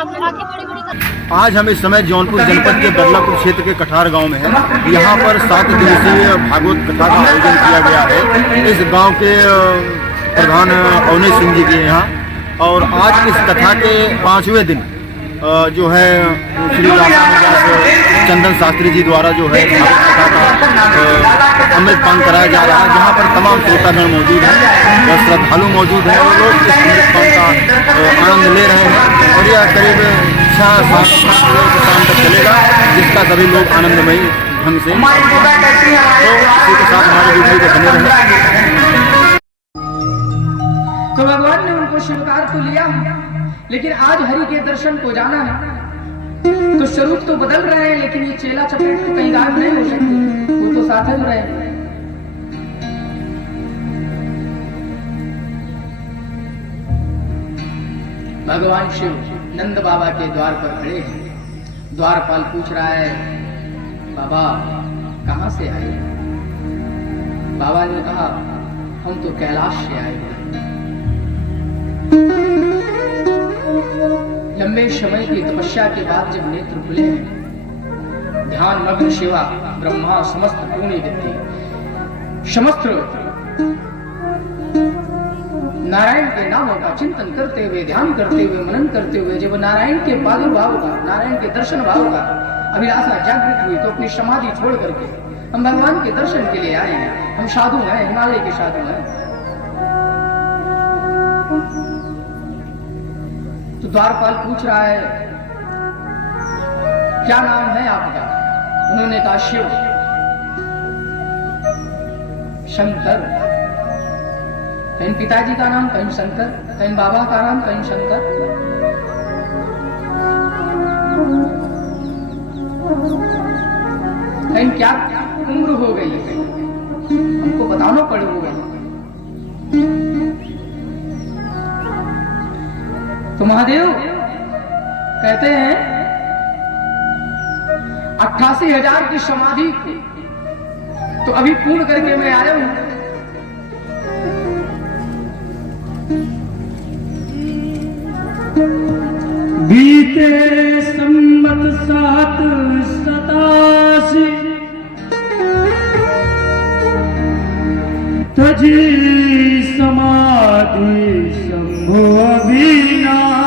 आज हम इस समय जौनपुर जनपद के बदलापुर क्षेत्र के कठार गांव में हैं। यहाँ पर 7 दिवसीय भागवत कथा का आयोजन किया गया है इस गांव के प्रधान अवनीश सिंह जी के यहाँ। और आज इस कथा के 5वें दिन जो है श्री चंदन शास्त्री जी द्वारा जो है भागवत कथा का अमृतपान कराया जा रहा है, जहाँ पर तमाम श्रोतागण मौजूद हैं और श्रद्धालु मौजूद हैं और लोग इस अमृतपान का आनंद ले रहे हैं। और यह करीब 6-7 शाम तक चलेगा, जिसका सभी लोग आनंदमयी ढंग से तो इसी के साथ हमारे वीडियो को बने रहे। तो भगवान ने उनको स्वीकार तो लिया, लेकिन आज हरि के दर्शन को जाना है। तो स्वरूप तो बदल रहे हैं, लेकिन ये चेला चपेट तो कहीं गायब नहीं हो सकती, वो तो साथ ही रहे। भगवान शिव नंद बाबा के द्वार पर खड़े हैं। द्वारपाल पूछ रहा है, बाबा कहां से आए? बाबा ने कहा, हम तो कैलाश से आए हैं। लंबे समय की तपस्या के बाद जब नेत्र खुले हैं, ध्यान मग्न शिवा ब्रह्मा समस्त पूर्ण विद्धि, समस्त नारायण के नामों का चिंतन करते हुए, ध्यान करते हुए, मनन करते हुए जब नारायण के प्रादुर्भाव का, नारायण के दर्शन भाव का अभिलाषा जागृत हुई, तो अपनी समाधि छोड़ करके हम भगवान के दर्शन के लिए आए हैं। हम साधु हैं, हिमालय के साधु हैं। तो द्वारपाल पूछ रहा है, क्या नाम है आपका? उन्होंने कहा, शिव। शंकर। कहीं पिताजी का नाम, कहीं शंकर, कहीं बाबा का नाम, कहीं शंकर। कहीं क्या उम्र हो गई है, हमको बताना पड़ेगा। तो महादेव कहते हैं 88,000 की समाधि तो अभी पूर्ण करके मैं आया हूं। बीते संवत 787 तजी समाधि शंभो अविनाशी,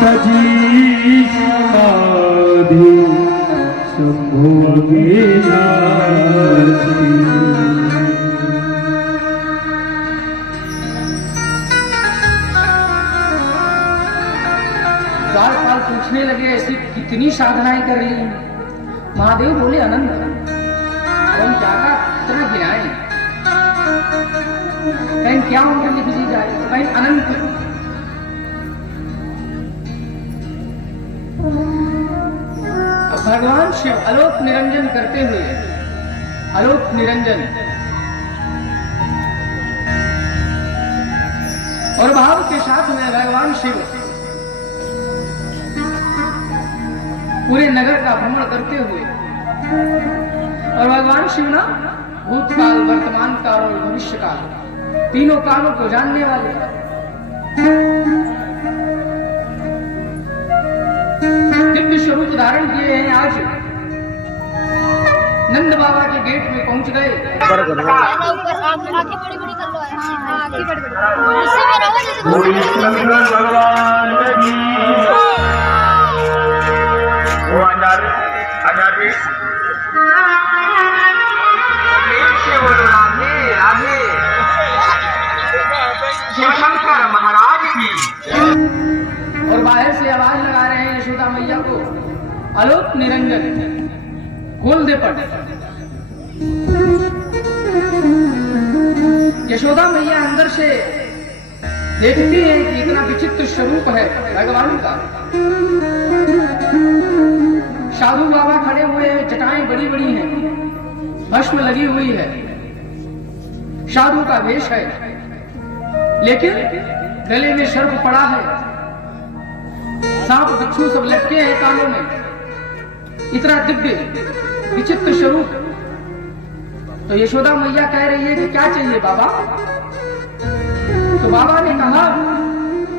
तजी समाधि शंभो अविनाशी। द्वारपाल पूछने लगे, ऐसी कितनी साधनाएं कर ली? महादेव बोले, अनंत। हम क्या इतना गिनाए? कहीं क्या उम्र लिख दी जाए, कहीं अनंत। भगवान शिव आलोक निरंजन करते हुए, आलोक निरंजन और भाव के साथ में भगवान शिव पूरे नगर का भ्रमण करते हुए, और भगवान शिव ना भूतकाल, वर्तमान काल और भविष्य काल तीनों कालों को जानने वाले दिव्य स्वरूप धारण किए हैं। आज नंद बाबा के गेट में पहुंच गए। महाराज की और बाहर से आवाज लगा रहे हैं यशोदा मैया को, आलोक निरंजन खोल दे पट। यशोदा मैया अंदर से देखती है कि इतना विचित्र स्वरूप है भगवान का। साधु बाबा खड़े हुए हैं, जटाएं बड़ी बड़ी हैं, भस्म लगी हुई है, साधु का वेश है, लेकिन गले में सर्प पड़ा है, सांप बिच्छू सब लटके हैं कानों में। इतना दिव्य विचित्र स्वरूप। तो यशोदा मैया कह रही है कि क्या चाहिए बाबा? तो बाबा ने कहा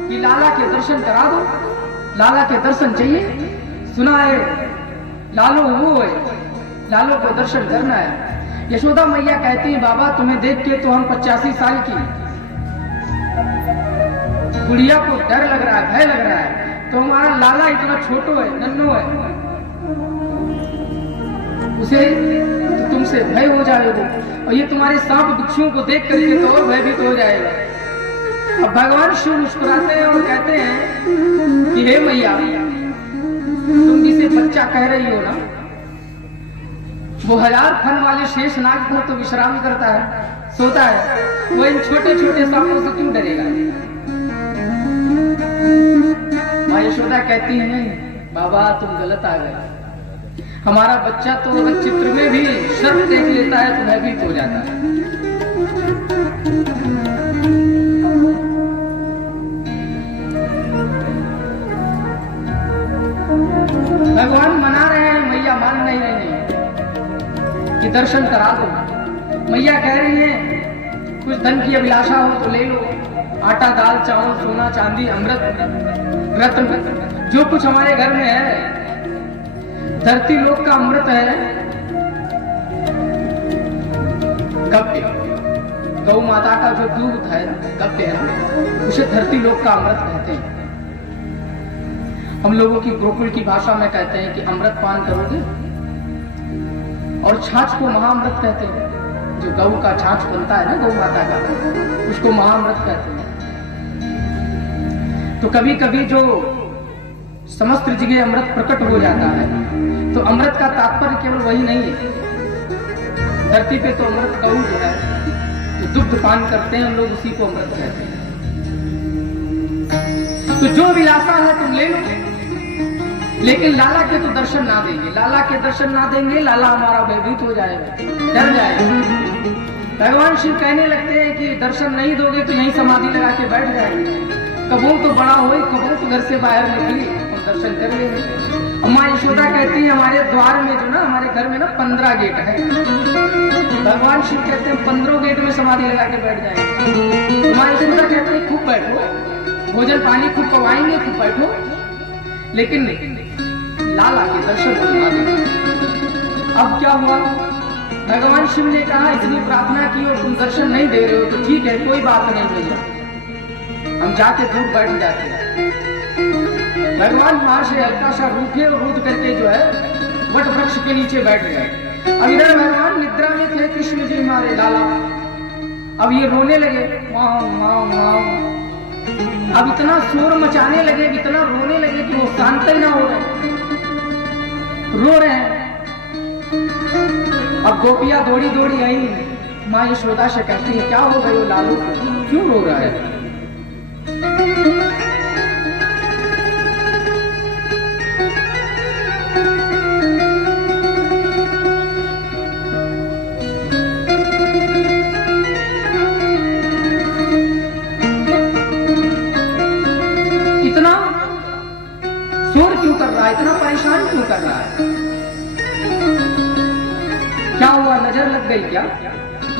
कि लाला के दर्शन करा दो, लाला के दर्शन चाहिए। सुना है लालो वो है, लालो को दर्शन करना है। यशोदा मैया कहती है बाबा तुम्हें देख के तो हम 85 साल की गुड़िया को डर लग रहा है, भय लग रहा है, तो हमारा लाला इतना छोटो है, नन्नो है, उसे तो तुमसे भय हो जाएगा और ये तुम्हारे सांप बिच्छुओं को देख करके तो और भयभीत हो जाएगा। अब भगवान शिव मुस्कुराते हैं और कहते हैं कि हे मैया तुम जिसे बच्चा कह रही हो ना, वो 1000 फन वाले शेष नाग पर तो विश्राम करता है, सोता है, वो इन छोटे छोटे सांपों से क्यों डरेगा? माँ यशोदा कहती है नहीं बाबा तुम गलत आ गए, हमारा बच्चा तो चित्र में भी सर्प देख लेता है तो भयभीत हो जाता है। भगवान मना रहे हैं, मैया मान नहीं रही है कि दर्शन करा दो। मैया कह रही है कुछ धन की अभिलाषा हो तो ले लो, आटा दाल चावल सोना चांदी अमृत रत्न जो कुछ हमारे घर में है, धरती लोक का अमृत है गप्य, गौ माता का जो दूध है गप्य है, उसे धरती लोक का अमृत कहते हैं। हम लोगों की गोकुल की भाषा में कहते हैं कि अमृत पान करोगे, और छाछ को महाअमृत कहते हैं। जो गौ का छाछ बनता है ना गौ माता का, उसको महाअमृत कहते हैं। तो कभी कभी जो समस्त जगह अमृत प्रकट हो जाता है, तो अमृत का तात्पर्य केवल वही नहीं है। धरती पे तो अमृत गौ जो है जो दुग्ध पान करते हैं, हम लोग उसी को अमृत कहते हैं। तो जो विलासा है तुम ले लो, लेकिन लाला के तो दर्शन ना देंगे, लाला के दर्शन ना देंगे, लाला हमारा भयभीत हो जाएगा, डर जाएगा। भगवान शिव कहने लगते हैं कि दर्शन नहीं दोगे तो यहीं समाधि लगा के बैठ जाएंगे, कबो तो बड़ा हो, कबो तो घर से बाहर निकली और दर्शन कर लेंगे। अम्मा यशोदा कहती है हमारे द्वार में जो ना, हमारे घर में ना 15 गेट है, भगवान शिव कहते हैं 15 गेट में समाधि लगा के बैठ जाएंगे। अम्मा यशोदा कहते हैं खूब बैठो, भोजन पानी खूब पवाएंगे, खूब बैठो, लेकिन लाला के दर्शन को ना देंगे। अब क्या हुआ, भगवान शिव ने कहा इतनी प्रार्थना की और तुम दर्शन नहीं दे रहे हो तो ठीक है, कोई बात नहीं भैया, हम जाके दूर बैठ जाते हैं। भगवान वहां से हल्का सा रूठे और रूठ करके जो है वट वृक्ष के नीचे बैठ गए। अब इधर भगवान निद्रा में थे, कृष्ण जी हमारे लाला, अब ये रोने लगे, माँ माँ माँ, अब इतना शोर मचाने लगे, इतना रोने लगे कि वो शांत ही ना हो रहे, रो रहे हैं। अब गोपियां दौड़ी दौड़ी आई, माँ यशोदा से कहती है क्या हो गई वो लालू को, क्यों रो रहा है? इतना शोर क्यों कर रहा है, इतना परेशान क्यों कर रहा है? क्या हुआ, नजर लग गई क्या?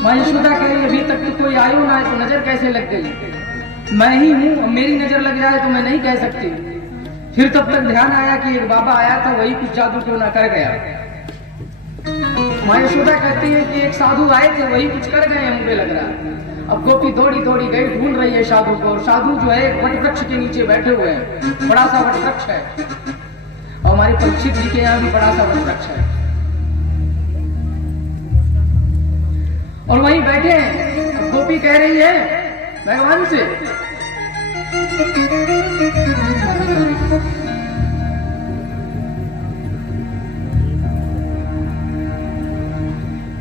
माँ यशोदा कह रही अभी तक तो कोई आयो ना है तो नजर कैसे लग गई? मैं ही हूँ, मेरी नजर लग जाए तो मैं नहीं कह सकती। फिर तब तक ध्यान आया कि एक बाबा आया था, वही कुछ जादू क्यों ना कर गया। माँ यशोदा कहती है कि एक साधु आए थे, वही कुछ कर गए, मुझे लग रहा है। अब गोपी दौड़ी दौड़ी गई, ढूंढ रही है साधु को, और साधु जो है वट वृक्ष के नीचे बैठे हुए हैं, बड़ा सा वट वृक्ष है, और हमारे परीक्षित जी के यहाँ भी बड़ा सा वट वृक्ष है, और वहीं बैठे हैं। अब गोपी कह रही है भगवान से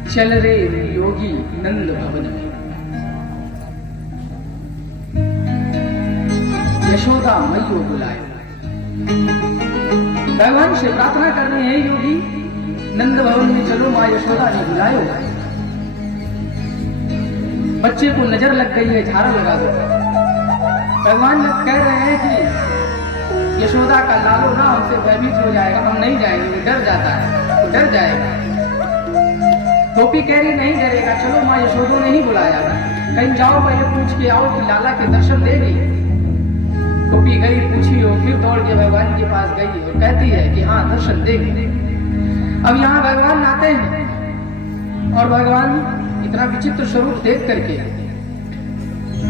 चल रे योगी नंद भवन में। यशोदा मैयो बुलाए, भगवान से प्रार्थना कर रहे हैं योगी नंद भवन में चलो, माँ यशोदा ने बुलायो। बच्चे को नजर लग गई है, झाड़ा लगा दो। भगवान कह रहे हैं कि यशोदा का लालो ना हमसे भयभीत हो जाएगा, हम नहीं जाएंगे, वो डर जाता है, वो डर जाएगा। गोपी कह रही नहीं डरेगा, चलो माँ यशोदा ने ही बुलाया, कहीं जाओ पहले पूछ के आओ कि लाला के दर्शन देगी। गोपी गई, पूछी हो, फिर दौड़ के भगवान के पास गई और कहती है कि हाँ दर्शन दे। अब यहाँ भगवान आते हैं और भगवान इतना विचित्र स्वरूप देख करके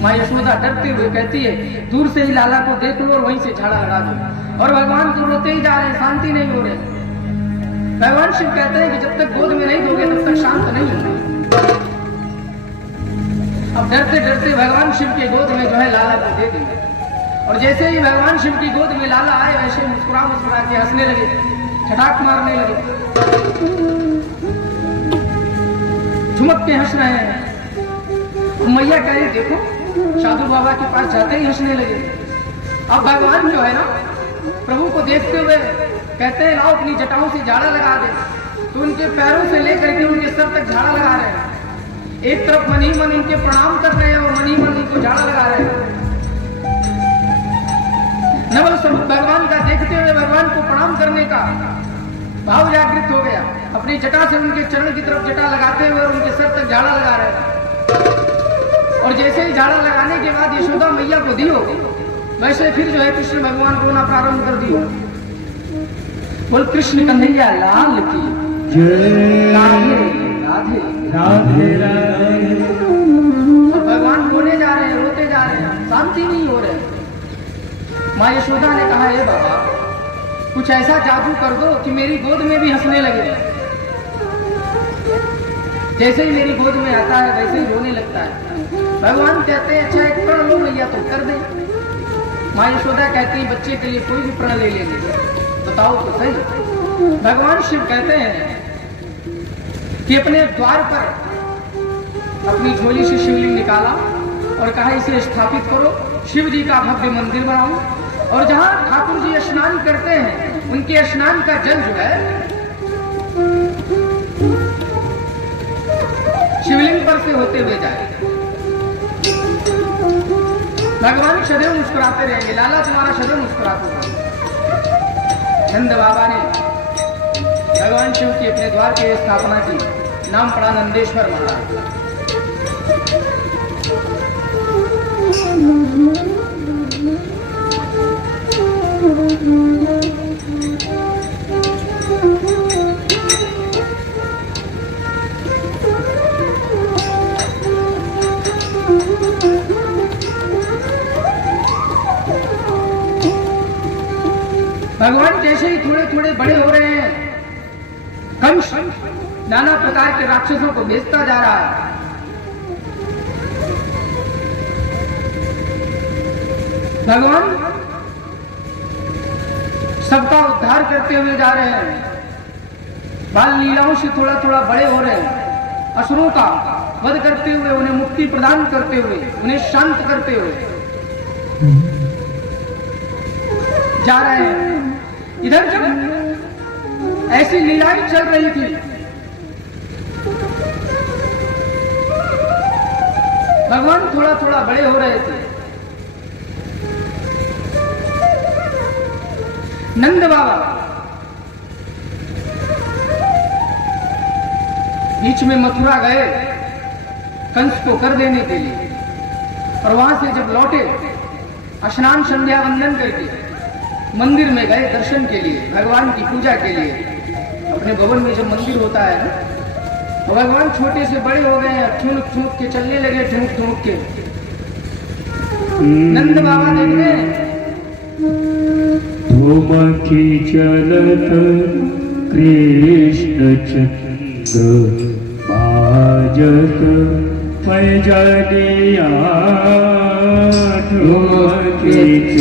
माँ यशोदा डरते हुए कहती है दूर से ही लाला को देख लो और वहीं से झाड़ा लगा दो। और भगवान तो रोते ही जा रहे हैं, शांति नहीं हो रहे। भगवान शिव कहते हैं कि जब तक गोद में नहीं दोगे तब तक शांत नहीं होंगे। अब डरते डरते भगवान शिव के गोद में जो है लाला को दे देंगे। और जैसे ही भगवान शिव की गोद में लाला आए वैसे मुस्कुरा मुस्कुरा के हंसने लगे, छटाक मारने लगे, झुमक के हंस रहे हैं। मैया कह रही देखो साधु बाबा के पास जाते ही हंसने लगे। अब भगवान जो है ना प्रभु को देखते हुए कहते हैं लाओ अपनी जटाओं से झाड़ा लगा दे। तो उनके पैरों से लेकर के उनके सर तक झाड़ा लगा रहे हैं। एक तरफ मन ही मन उनके प्रणाम कर रहे हैं और मन ही मन उनको झाड़ा लगा रहे हैं। नवल स्वरूप भगवान का देखते हुए भगवान को प्रणाम करने का भाव जागृत हो गया। अपनी जटा से उनके चरण की तरफ जटा लगाते हुए और उनके सर तक झाड़ा लगा रहे हैं। और जैसे ही झाड़ा लगाने के बाद यशोदा मैया को दियो वैसे फिर जो है कृष्ण भगवान रोना प्रारंभ कर दियो। बोल कृष्ण कन्हैया लाल की जय राधे राधे राधे राधे। भगवान रोने जा रहे हैं, रोते जा रहे हैं, शांति नहीं हो रहे। माँ यशोदा ने कहा हे बाबा कुछ ऐसा जादू कर दो कि मेरी गोद में भी हंसने लगे। जैसे ही मेरी गोद में आता है वैसे ही रोने लगता है। भगवान कहते हैं अच्छा एक प्रण लो मैया तो कर दे। माँ यशोदा कहती है बच्चे के लिए कोई भी प्रण ले लेंगे, बताओ तो सही। भगवान शिव कहते हैं कि अपने द्वार पर अपनी झोली से शिवलिंग निकाला और कहा इसे स्थापित करो, शिव जी का भव्य मंदिर बनाओ। और जहां ठाकुर जी स्नान करते हैं उनके स्नान का जल जो है शिवलिंग पर से होते हुए जाए। भगवान सदैव मुस्कुराते रहेंगे, लाला तुम्हारा सदैव मुस्कुराते रहेंगे। नंद बाबा ने भगवान शिव की अपने द्वार की स्थापना की, नाम पड़ा नंदेश्वर महाराज। भगवान जैसे ही थोड़े थोड़े बड़े हो रहे हैं कंस नाना प्रकार के राक्षसों को भेजता जा रहा है। भगवान सबका उद्धार करते हुए जा रहे हैं। बाल लीलाओं से थोड़ा थोड़ा बड़े हो रहे हैं। असुरों का वध करते हुए, उन्हें मुक्ति प्रदान करते हुए, उन्हें शांत करते हुए जा रहे हैं। इधर जब ऐसी लीलाएं चल रही थी भगवान थोड़ा थोड़ा बड़े हो रहे थे। नंद बाबा बीच में मथुरा गए कंस को कर देने के लिए। और वहां से जब लौटे स्नान संध्या वंदन करके मंदिर में गए दर्शन के लिए, भगवान की पूजा के लिए। अपने भवन में जब मंदिर होता है ना तो भगवान छोटे से बड़े हो गए, ठुमक ठुमक के चलने लगे, ठुमक ठुमक के। नंद बाबा देखते हैं ठुमकी चलत कृष्ण चंद्र बाजत पैजनिया ठुमकी